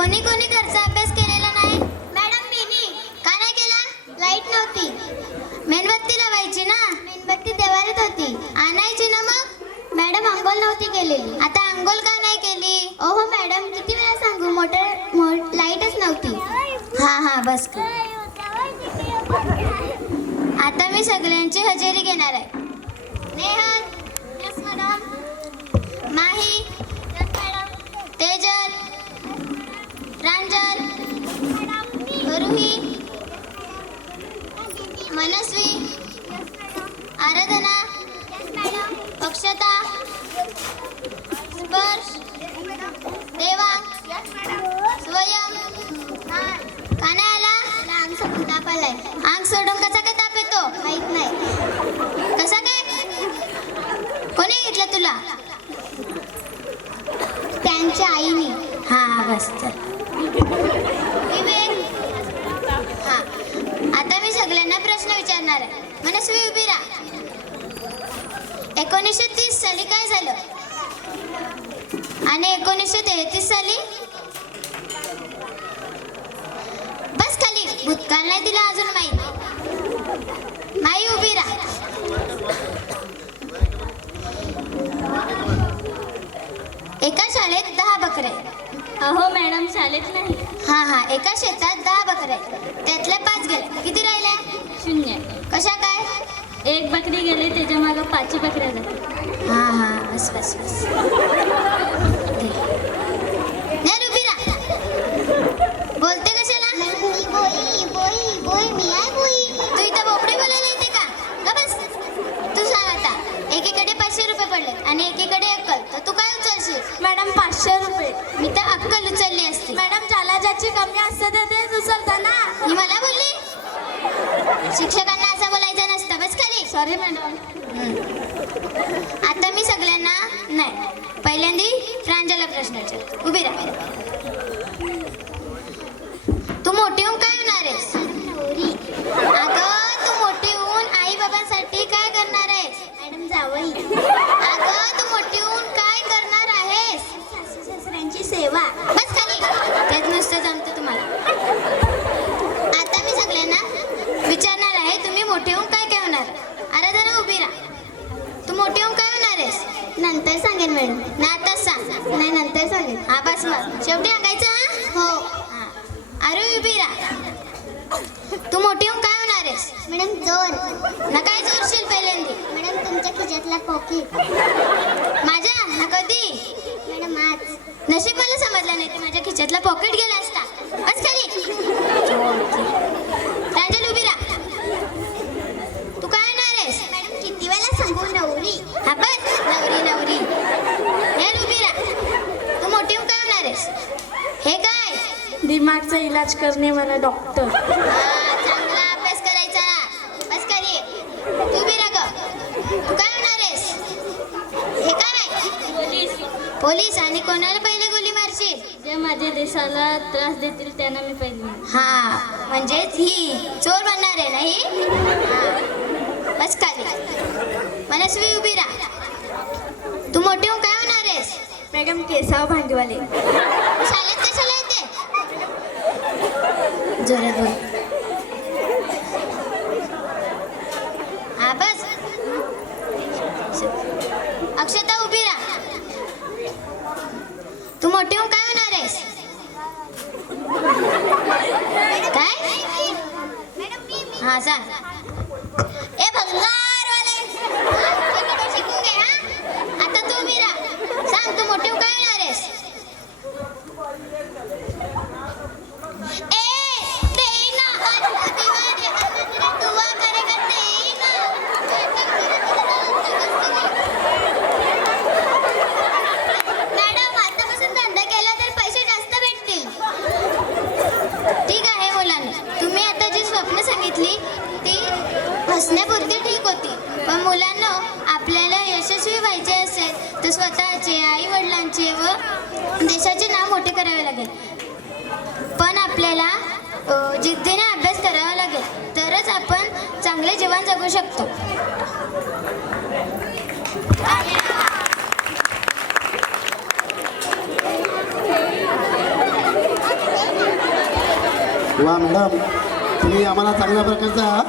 कोणी कोणी घरचा अभ्यास केलेला नाही? मॅडम मी. का नाही केला? लाईट नव्हती. मेणबत्ती लावायची ना. मेणबत्ती देवारीत होती. आणायची ना मग. मॅडम अंघोळ नव्हती केलेली. आता अंघोळ का नाही केली? ओहो मॅडम किती वेळा सांगू, लाईटच नव्हती. हा बस कर. आता मी सगळ्यांची हजेरी घेणार आहे. Nehal. Yes madam. Mahi. Yes madam. Tejal. Pranjal. Ruhi. Manasvi. Aradhana. Akshata. Sparsh. Devang. स्वयं. का नाही आला? अंग सोडून ताप आलाय. अंग सोडून कसा काय ताप येतो? माहित नाही. कसा काय? कोणी घेतलं तुला? त्यांच्या आईने. हा बस चल. हा आता मी सगळ्यांना प्रश्न विचारणार आहे. मनस्वी उभी राहा. 1930 साली काय झालं आणि 1933 साली? बस खाली. भूतकाळ नाही तिला अजून माहित. माई उभी राहा. एका शाळेत 10 बकरे. अहो मॅडम शाळेत नाही. हा एका शेतात 10 बकरे. त्यातल्या 5 गेले. किती राहिल्या? 0. कशा काय? एक बकरी गेली, त्याच्या मागं 5 बकऱ्या झाल्या. हा बस. नाही उभी राहा. बोलते कशाला? बोई मी आहे बोई. तू इथं बोबडे बोलायला येते का? बस. तू सांग आता. एकीकडे 500 रुपये पडले आणि एकीकडे अक्कल, तर तू काय उचलशील? मॅडम 500 रुपये. मी तर अक्कल उचलली असती. मॅडम ज्याला ज्याची कमी असते तेच उचलता ना. ही मला बोलली? शिक्षकांना असं बोलायचं नसतं. बस खाली. Sorry madam. आता मी सगळ्यांना नाही, पहिल्यांदा प्रांजलला प्रश्न विचार. उभी राहा. तू मोठी होऊन काय होणार आहेस? अगं तू मोठी होऊन आई बाबांसाठी काय करणार आहेस? मॅडम जावई. अगं तू मोठी होऊन काय करणार आहेस? सासू सासऱ्यांची सेवा. बस खाली. तेच नुसतं जमतं तुम्हाला. आता मी सगळ्यांना विचारणार आहे, तुम्ही मोठे होऊन काय होणार? आराधना उभी राहा. तू मोठी होऊन काय होणार आहेस? नंतर सांगेन मॅडम. ना आताच सांग. नाही नंतर सांगेन. हा बस मग शेवटी सांगायचं. हो. अरे उभी राहा. तू मोठी होऊन काय होणार आहेस? मॅडम जोर. ना काय जोरशील पहिल्यांदा? मॅडम तुमच्या खिशातला पॉकेट. माझ्या ना कधी? मॅडम आज. नशीब मला समजलं नाही, ते माझ्या खिशातला पॉकेट गेला असता. बस खाली. प्रांजल उभी राहा. तू काय होणार आहेस? मॅडम किती वेळा सांगू? नवरी. हा बस नवरी. हे उभी राहा. तू मोठी होऊन काय होणार आहेस? हे काय? दिमागचा इलाज करणे मला डॉक्टर. चांगला अभ्यास करायचा ना. बस खाली. तू उभी राहा गं. तू काय होणार आहेस? हे काय? पोलीस. आणि कोणाला पहिले गोली मारशील? जे माझ्या देशाला त्रास देतील त्यांना मी पहिले. हा म्हणजेच ही चोर बनणार आहे ना ही. बस खाली. मनस्वी उभी राहा. तू मोठी होऊन काय होणार आहेस? मॅडम केसाव भांडीवाले. शाळेत कशाला येते? जोरात बोल. हा बस. अक्षता उभी राहा. तू मोठी होऊन काय होणार आहेस? काय? हा सांग. ए भंगारवाले शिकून घे. हा आता तू उभी राहा. सांग तू मोठी होऊन काय होणार आहेस? मॅडम आतापासून धंदा केला तर पैसे जास्त भेटतील. ठीक आहे मुलांना, तुम्ही आता जी स्वप्न सांगितली ती हसण्यापुरती ठीक होती, पण मुलांना आपल्याला यशस्वी व्हायचे असेल तर स्वतःचे, आई वडिलांचे व देशाचे नाव मोठे करावे लागेल. पण आपल्याला जिद्दीने अभ्यास करावा लागेल, तरच आपण चांगले जीवन जगू शकतो. वा मॅडम, तुम्ही आम्हाला चांगल्या प्रकारचा